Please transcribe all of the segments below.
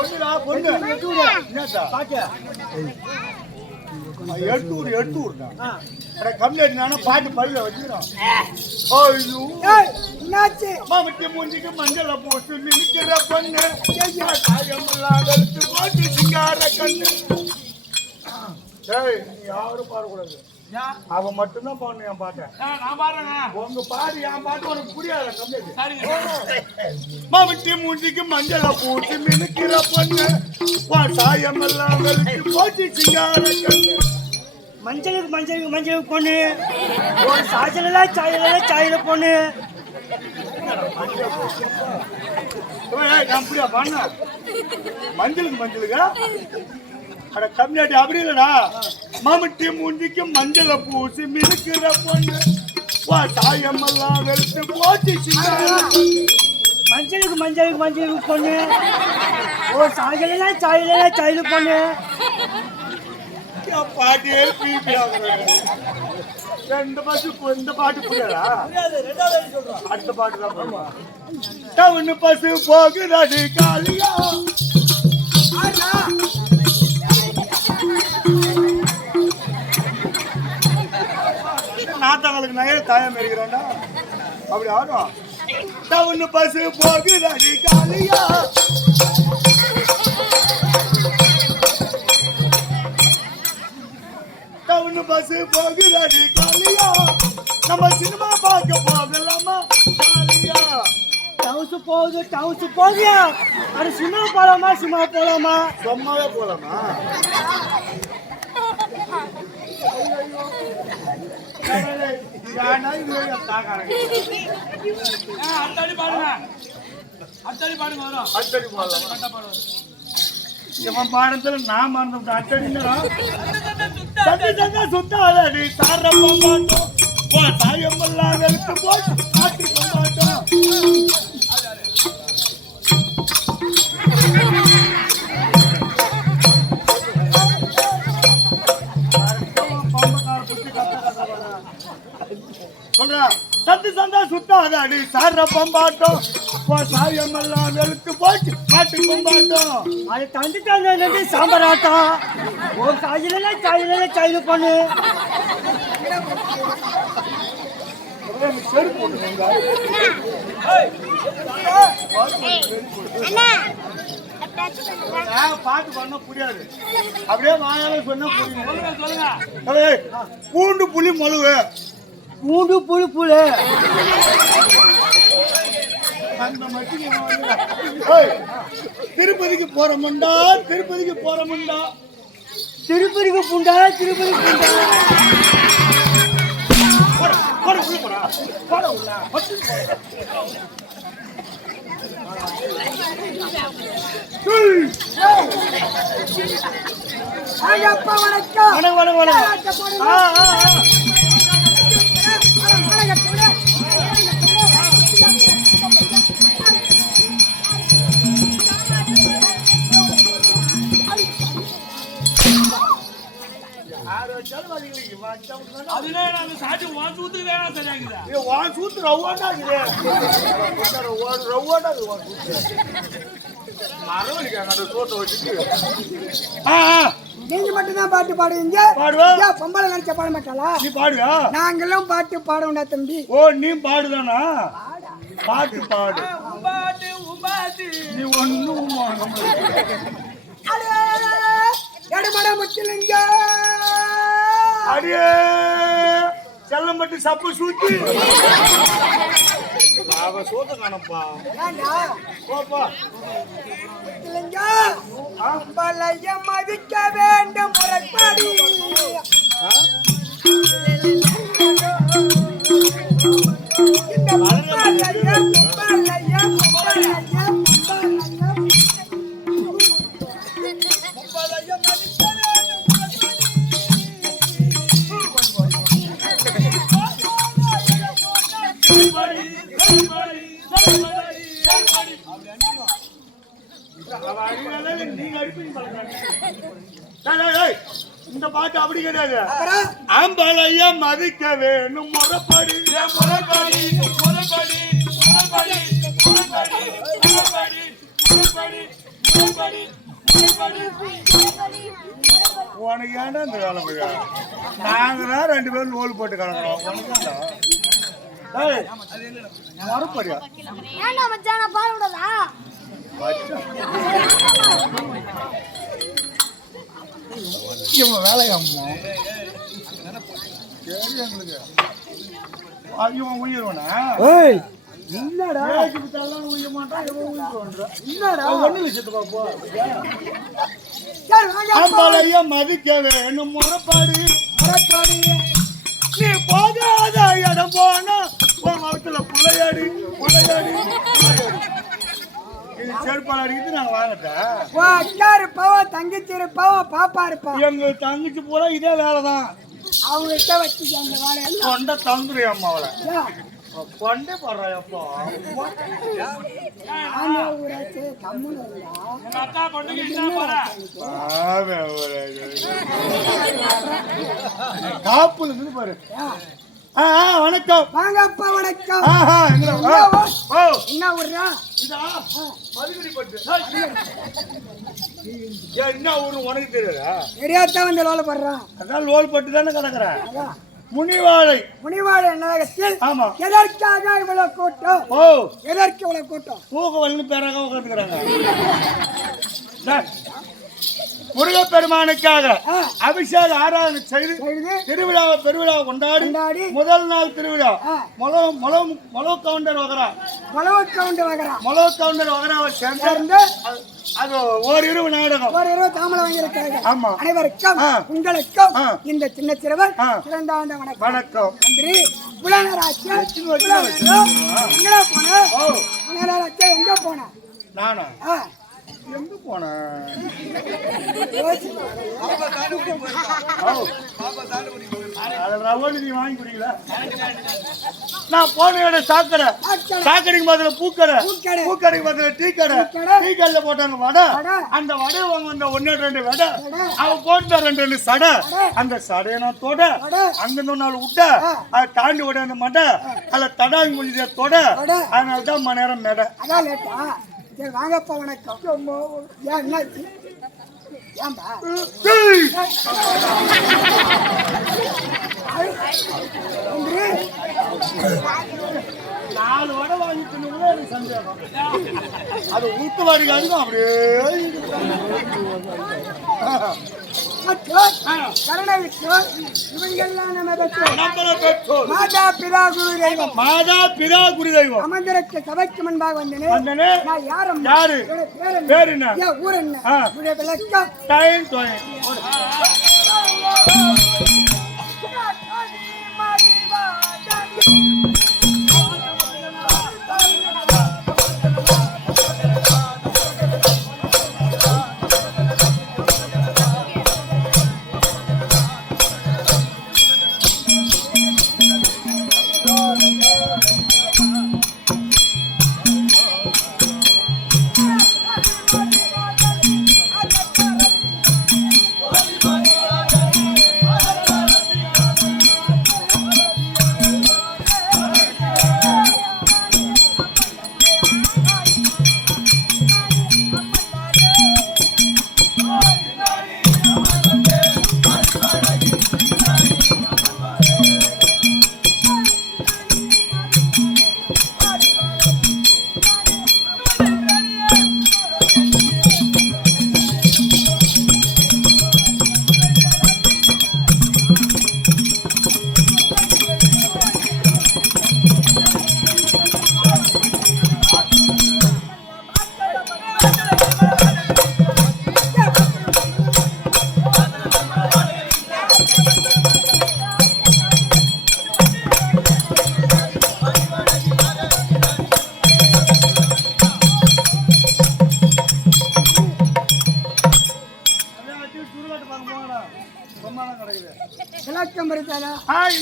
பொண்ணுடா பொண்ணு. எட்டூர்டா ஆ. அட கம்ப்ளைண்ட் நானா பாட்டு பல்ல வச்சுக்கிறோம் ஐயோ. என்னாச்சு? மாமட்டி மூஞ்சிக்கு மஞ்சள போட்டு நிற்கிற பொண்ணு. காயமெல்லாம் வெளுத்து போட்டு சிங்கார கண்ணு. ஏய் நீ யாரும் பாடக்கூடாது? அவன் மட்டும்தான் பாடணும் என் பாட்டை. நான் பாடுறேங்க உங்க பாடு என் பாட்டு உனக்கு புரியாத கம்ப்ளைண்ட் சரிங்க. மாவட்டி மூஞ்சிக்கு மஞ்சள பூட்டி மினுக்கிற பொண்ணு. உன் சாயமெல்லாம் வெளுத்து போட்டு சிங்கார மஞ்சளுக்கு மஞ்சளுக்கு மஞ்சளுக்கு பொண்ணு. ஒரு சாய்ச்சல சாயல சாயல பொண்ணு. மஞ்சளுக்கு மஞ்சளுக்கா? அட கம்மியாட்டி அப்படி இல்லடா. மாமட்டி மூஞ்சிக்கு மஞ்சள பூசி மினுக்கிற பொண்ணு. சாயமெல்லாம் வெளுத்து போச்சு மஞ்சளுக்கு மஞ்சளுக்கு மஞ்சளுக்கு பொண்ணு. ஒரு சாய்ச்சல சாயல சாயல பொண்ணு. பாட்டே இந்த பாட்டு இந்த பாட்டு புரியாதா? அடுத்த பாட்டு தான் டவுன் பசு போகுதாடி காளியா நாத்தாங்களுக்கு நகை தாயம் இருக்கிறாண்டா அப்படி ஆடும் டவுன் பசு போகுதாடி காளியா டவுன் பஸ் போகுதாடி காளியா நம்ம சினிமா பார்க்க போகலாமா காளியா டவுசு போகுது டவுசு போகுது அது சினிமா போலாமா சினிமா போலாமா? சும்மாவே போலாமா? ஆ, பாடுங்க அடுத்த பாடுங்க வரும் அட்டடி போடலாமா இவன் பாடத்துல நான் மறந்து அட்டடிங்கிறா சந்தி சந்தா சுத்தாதடி சாரப்பா மாட்டோம் வா சாயமெல்லாம் வெளுத்து சந்தி சந்தா சுத்தாதடி சார பம்பாட்டம். உன் சாயமெல்லாம் வெளுத்து போச்சு காட்டு பம்பாட்டம். அது தந்து தந்து சாம்பார் ஆட்டம்? ஒரு சாய்ச்சல சாயல சாயல பொண்ணு. பாட்டு பண்ண புரியாது. அப்படியே வாயால சொன்னா புரியும். பூண்டு புளி மொழுவு பூண்டு புழு இவன் வந்துடுறான். ஏய், திருப்பதிக்கு திருப்பதிக்கு போறோம்டா திருப்பதிக்கு புண்டா திருப்பதிக்கு புண்டா ஐயப்பா வணக்கம் வணக்கம் வணக்கம் அதுல நாங்க சாட்டி வான் சூத்துக்கு வேணாம் சரியாக்குதா? இது வான் சூத்து ரவ்வாண்டா இருக்குது ரவ்வாடு ரவ்வாண்டா இது வான் சூத்து மரவழிக்காங்க அந்த சோத்தை வச்சுட்டு ஆ ஆ, நீங்க மட்டும்தான் பாட்டு பாடுவீங்க? பாடுவா? பொம்பளை நினைச்ச பாட மாட்டாளா? நீ பாடுவியா நாங்களும் பாட்டு பாடுவோம்டா தம்பி. ஓ நீ பாடுதானா? பாட்டு பாடு. நீ ஒண்ணும் எடுமட முச்சிலிங்க அடியே! செல்லம்பட்டு சப்பு சூத்தி அவ சோத்த காணப்பா போப்பா. பொம்பளைய மதிக்க வேண்டும் முறைப்படி இந்த பொம்பளைய பொம்பளைய இந்த பாட்டு அப்படி கிடையாது அப்புறம் ஆம்பளைய மதிக்க வேணும் முறப்படி முறப்படி முறப்படி முறப்படி முறப்படி முறப்படி முறப்படி முறப்படி உனக்கு ஏன்டா இந்த காலம் நாங்க ரெண்டு பேரும் நூல் போட்டு கலக்கிறோம் உனக்கு ஏன்டா மச்சான் நான் பால் விடாதா இவன் வேலையம்மா சரி எங்களுக்கு. இவன் உயிர்வனா? ஏய் என்னடா? உயிர மாட்டான் இவன் உயிர்வன்றான் என்னடா? ஒண்ணு விஷயத்துக்கு போ. சரி, வாங்க. அம்பாளைய மதிக்க வேணும் முறைப்பாடு. முறைப்பாடு. நீ போகாத இடம் போனா உன் மரத்துல புள்ளையாடி புள்ளையாடி. இது செருப்பால் அடிக்கிட்டு நாங்க வாங்கட்டேன் உன் அக்கா இருப்பாவா தங்கச்சி இருப்பாவா பாப்பா இருப்பா. எங்க தங்கச்சி பூரா இதே வேலைதான். அவங்ககிட்ட வச்சுக்க அந்த வேலையெல்லாம். கொண்ட தந்துரு அம்மாவளை? கொண்டே இருந்தா எங்க அக்கா போறா காப்புல இருந்து பாரு வணக்கம் வாங்க அப்பா என்ன ஊர்ரா என்ன ஊரு உனக்கு தெரியாதா தெரியாதான் வந்து வேலை படுறான் அதான் லோல் பட்டு தானே கிடக்குறேன் அதான் முனிவாழை முனிவாழ நகரத்தில் ஆமா. எதற்காக இவ்வளவு கூட்டம்? ஓ. எதற்கு இவ்வளவு கூட்டம்? தூக்க வல்லுன்னு பேராக உட்காந்துக்கிறாங்க. முருகப்பெருமானுக்காக. அபிஷேக ஆராதனை செய்து திருவிழாவை பெருவிழாவை கொண்டாடி முதல் நாள் திருவிழா. மொளவு மொளவு மொளவு கவுண்டர் வகரா. உழவு கவுண்டு வகரான் மொளவு கவுண்டர் வகராவை சேர்ந்து அது- அது ஓரிரு நாடகம். ஒரு இருபது தாமலை வாங்கியிருக்காங்க ஆமா. அனைவருக்கும். உங்களுக்கும். இந்த சின்ன சிறுவன் ஆ. சிறந்த ஆண்ட வணக்கம். வணக்கம். நன்றி. புலனராட்சி. எங்க போன? எங்க போன? நானா? ஆ, எங்க நீ வாங்கி குடிக்கல நான் போன இடம் சாக்கடை சாக்கடை. சாக்கடைக்கு பதில பூக்கடை பூக்கடை. பூக்கடைக்கு பதில டீ கடை. டீ கடையில போட்டாங்க வடை. அந்த வடை வாங்க வந்த ஒன்னு ரெண்டு வடை. அவன் போட்ட ரெண்டு ரெண்டு சடை. அந்த சடையை நான் தொட. அங்கிருந்து நாள் விட்ட. அதை தாண்டி விட அந்த மடை அதில் தடாங்கி முடிஞ்ச தொட. அதனால தான் மணி நேரம் மெடை அதான் சரி வாங்கப்பா வணக்கம் ஏன் என்னாச்சு? ஏன்பா? ஒன்று நாலு வடை வாங்கி எனக்கு சந்தேகம். அது ஊத்து வாடிக்காது அப்படியே மற்றும் கருணவிக்கும் இவங்கெல்லாம் நம்ம பெற்றோர் பெற்றோர் மாதா பிதா குரு தெய்வம். மாதா பிதா குரு தெய்வம். அமர்ந்திருக்க சபைக்கு முன்பாக வந்தேனே. நான் யாரும் யாரு? பேர் என்ன? ஊர் என்ன? Time time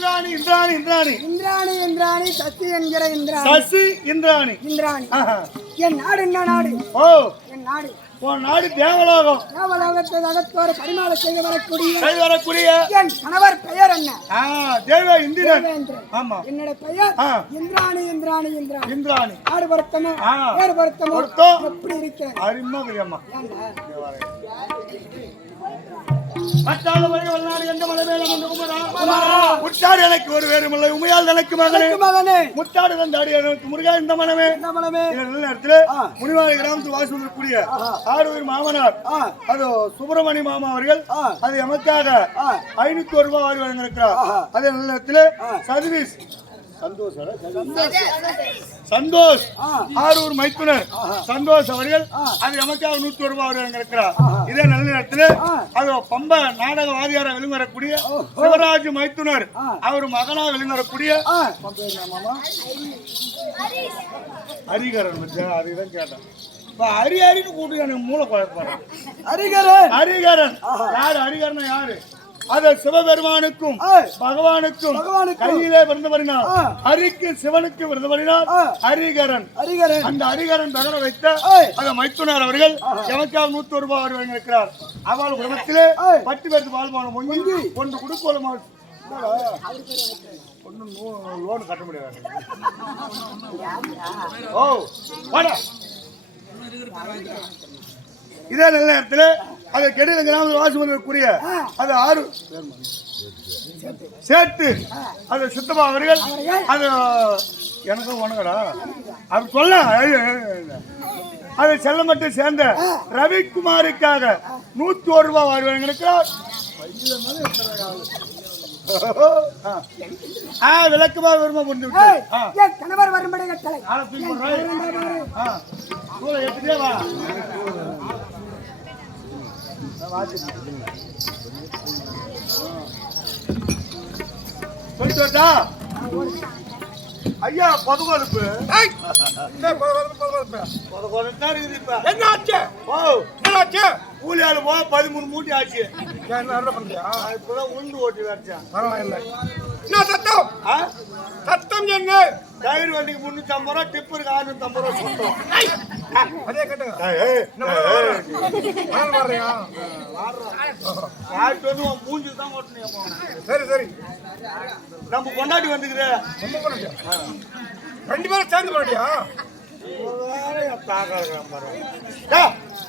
Indrani Indrani Indrani. Indrani Indrani Sasi என்கிற இந்திராணி. சசி இந்திராணி. இந்திராணி. ஆஹா. என் நாடு என்ன நாடு? ஓ. என் நாடு. உன் நாடு தேவலோகம். தேவலோகத்தை அகத்தோடு பரிமாற செய்து வரக்கூடிய கை வரக்கூடிய என் கணவர் பெயர் என்ன? ஆ தேவ இந்திரன். ஆமா. என்னோட பெயர். இந்திராணி இந்திராணி இந்திராணி. இந்திராணி. ஆடு பொருத்தமோ. வேறு பொருத்தமோ. எப்படி இருக்கேன் அருமா பிரியம்மா ஏண்டா? மத்தாள வரை வல்லாறு எந்த மலை மேல வந்து குமரா? உற்றாடு எனக்கு ஒரு வேறுமில்லை உமையால் எனக்கு மகனே. மகனே. முத்தாடு தந்தாடி எனக்கு முருகா இந்த மனமே? என்ன மனமே? இந்த நல்ல நேரத்துல முனிவாரி கிராமத்து வாசி இருக்கக்கூடிய ஆறுவர் மாமனார் அது சுப்பிரமணி மாமா அவர்கள் அது எமக்காக ஐநூத்தி ஒரு ரூபாய் வாரி வழங்கிருக்கிறார் அதே நல்ல நேரத்துல சர்வீஸ் சந்தோஷ் சந்தோஷ். ஆரூர் மைத்துனர். சந்தோஷ் அவர்கள் அது எமக்காக நூத்தி ஒரு ரூபாய் வழங்கிருக்கிறார் இதே நல்ல நேரத்துல அது பம்ப நாடக வாதியார வெளிவரக்கூடிய சிவராஜ் மைத்துனர். அவர் மகனா வெளிவரக்கூடிய ஹரிகரன் வச்சா அதுதான் கேட்டேன். ஹரி ஹரின்னு கூட்டு எனக்கு மூளை குழப்பாரு ஹரிகரன் ஹரிகரன் யாரு? ஹரிகரன் யாரு? அது சிவபெருமானுக்கும் பகவானுக்கும். கையிலே பிறந்தவரினால் ஹரிக்கு சிவனுக்கு பிறந்தவரினால் ஹரிகரன். ஹரிகரன். அந்த ஹரிகரன் பெயர வைத்த. அந்த மைத்துனர் அவர்கள் எமக்காக நூத்தி ரூபாய் வருவாங்க இருக்கிறார். அவள் குடும்பத்திலே. பத்து பேருக்கு வாழ்மான பொங்கி ஒன்று குடுக்கோலமா ஒன்னும் லோன் கட்ட முடியாது. ஓ வாடா. இதே நல்ல நேரத்தில் அது கெடில கிராமத்தில் வாசிமன்றக்கூடிய அது ஆறு சேட்டு அது சித்தப்பா அவர்கள் அது எனக்கும் உனக்கடா அப்படி சொல்ல. அது செல்லமட்டை சேர்ந்த ரவிக்குமாருக்காக நூத்தி ஒரு ரூபாய் வருவாங்க இருக்கிறார். விளக்குமா வருமா என் கணவர் வரும்படி கட்டளை ஆளை தூக்கி போடுறேன். ஆ, சூளை எடுத்துட்டே வா. சொல்லிட்டு வரட்டா? ஐயா பொதுகொழுப்பு. பொதுகொழுப்பு இப்ப. என்ன ஆச்சு ஓ! என்ன ஆச்சு கூலி ஆளு போ பதிமூணு மூட்டை ஆச்சு. இப்பதான் உளுந்து ஓட்டி வச்சேன் பரவாயில்ல. என்ன சத்தம்? சத்தம் என்ன? டயர் வண்டிக்கு முன்னூத்தி ஐம்பது ரூபா டிப்பருக்கு அறுநூத்தி ஐம்பது ரூபா சொந்தம் அதே கேட்டுங்க மூஞ்சி தான் ஓட்டணும் சரி சரி. நம்ம கொண்டாடி வந்துக்கிற. ரொம்ப பண்ணியா ரெண்டு பேரும் சேர்ந்து பண்ணியா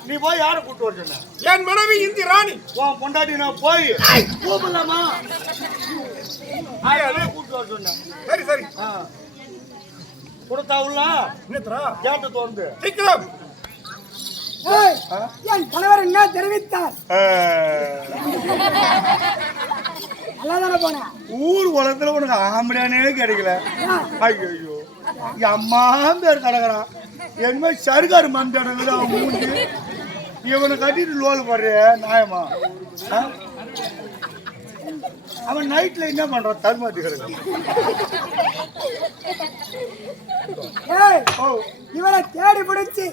நீ போய் யாரை கூட்டு வர சொன்ன? என் மனைவி இந்தி ராணி. உன் பொண்டாட்டி நான் போய் கூப்பிடலாமா? கூட்டு வர சொன்னேன். சரி சரி. கொடுத்தாவுல கேட்டு தோந்து சீக்கிரம் ஏய், என் கணவர் என்ன தெரிவித்தார்? நல்லா தானே போனேன்? ஊர் உலகத்துல உனக்கு ஆம்படியானே கிடைக்கல. ஐயோ அம்மா பேர் கிடக்குறான் என்ன சருகாரு மந்தானது அவன் மூஞ்சி. இவனை கட்டிட்டு லோல் போடுற நியாயமா? அவன் நைட்ல என்ன பண்றான்? தருமாத்தி கிடக்கு இவரை தேடி பிடிச்சி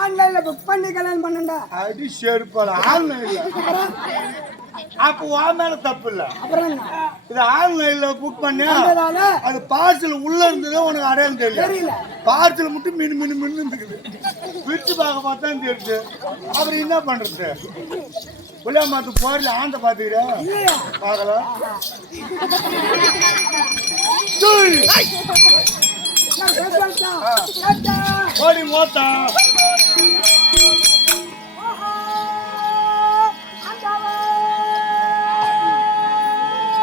ஆன்லைன்ல புக் பண்ணி கல்யாணம் பண்ணண்டா. அடி செருப்பால ஆன்லைன்ல. அப்போ வா மேல தப்பு இல்ல. அப்புறம் இது ஆன்லைன்ல புக் பண்ணியா அது பார்சல் உள்ள இருந்ததே உனக்கு அடையாளம் தெரியல. தெரியல. பார்சல் மட்டும் மினு மினு மினு இருக்குது பிரிச்சு பார்க்க பார்த்தா தெரியுது. அப்புறம் என்ன பண்றது? புளியா மாத்து போர்ல ஆண்ட பாத்துக்கிறியா இல்லையா? பார்க்கல? ஓடி மோத்தா.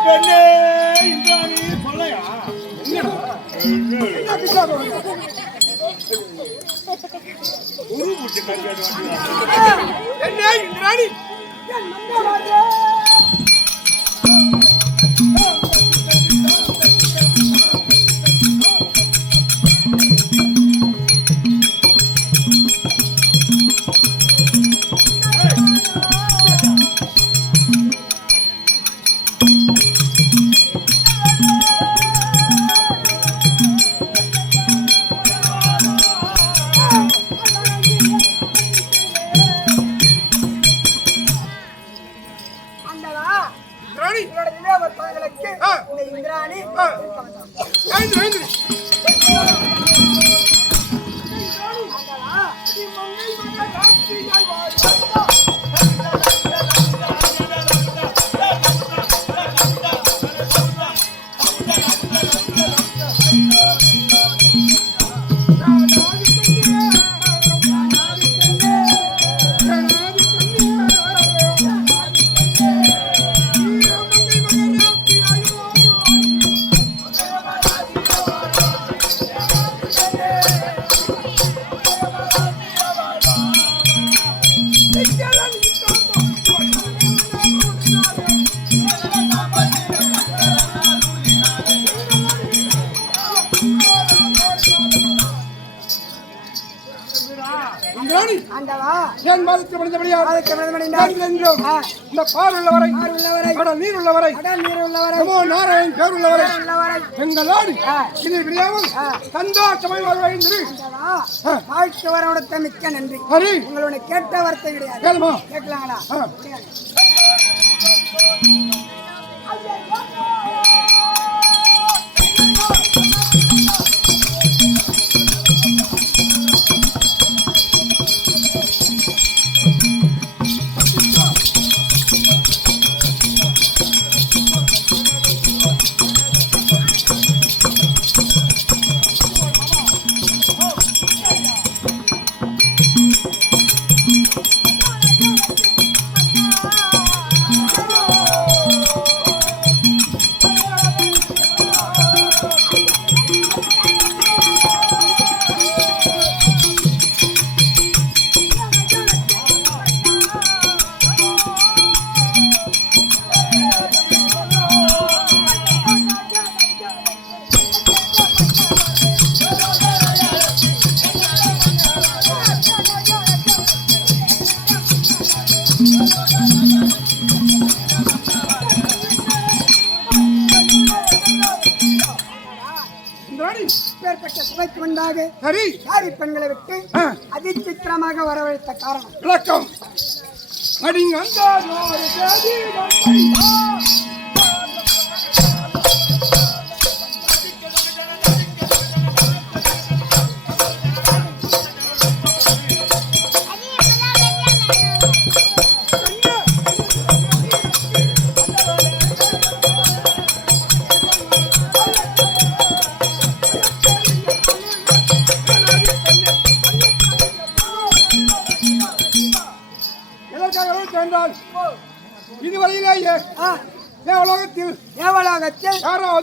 பெண்ணே இந்த நீ சொல்லையா என்ன பிச்சை என் மாதத்தில் முடிந்தபடியால் என்றும். இந்த பால் உள்ளவரை கடல் நீர் உள்ளவரை நமோ நாராயண் பேர் உள்ளவரை உள்ளவரை. எங்கள் நாடு ஆ. இதை விரியாமல் ஆ. சந்தோஷமாய் ஆண்டவா வாழ்க்கை வரவனுக்கு மிக்க நன்றி. உங்களுடைய கேட்ட வார்த்தை கிடையாது. கேட்கலாங்களா? உண்டாக ஹரி யாரி பெண்களை விட்டு ஆ. அதிசித்திரமாக வரவழைத்த காரணம். விளக்கம். அடிங்க.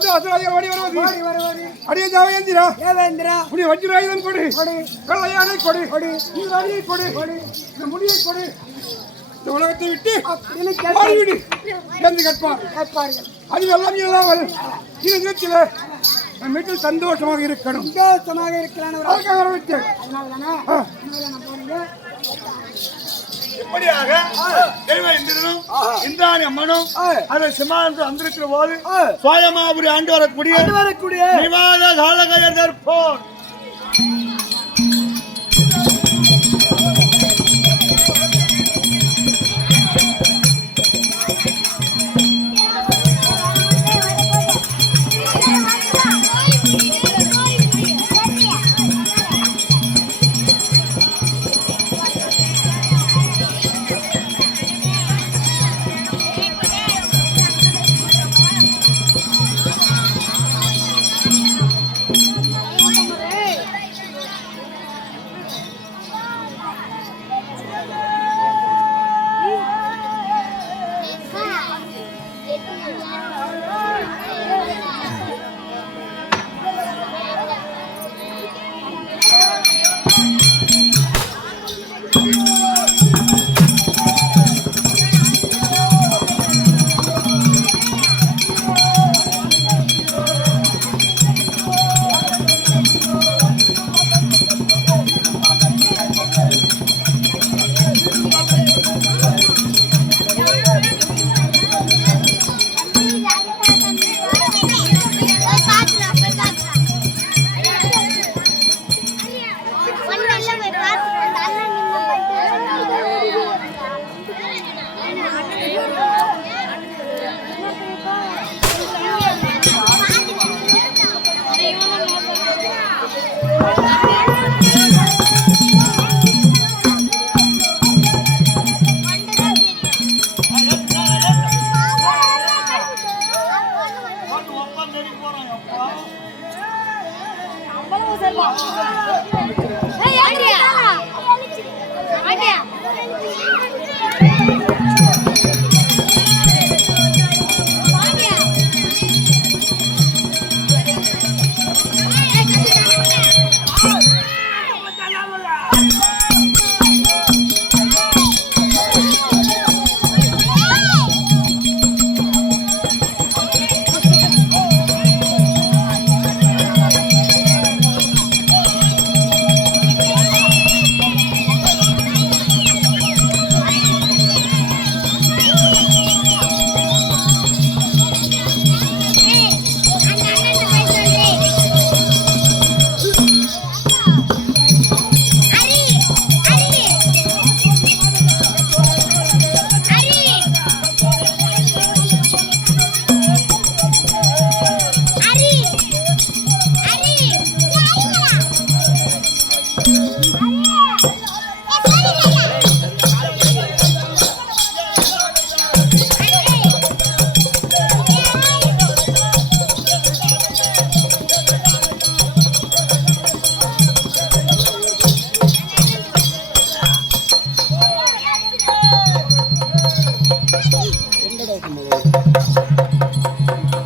யாராவது அசுராதிகள் ஓடி வருவது. அடிய தேவயந்திரா தேவேந்திரா. உடைய வஜ்ராயுதம் கொடு. கல்லையானை கொடு. கொடு. அடியை கொடு. இந்த முடியை கொடு. இந்த உலகத்தை விட்டு மாறிவிடு. என்று கேட்பார். கேட்பார்கள். அது எல்லாம் இல்லாமல் இந்த நிலத்தில் நம் வீட்டில் சந்தோஷமாக இருக்கணும். சந்தோஷமாக இருக்கலாம்னு ஒரு அதற்காக அதனால தானே போறீங்க இப்படியாக தெய்வ இந்திரனும் இந்திராணி அம்மனும் அதை சிம்மாந்து வந்திருக்கிற போது சுயமாபுரி ஆண்டு வரக்கூடிய வரக்கூடிய விவாத காலகயர் போர்.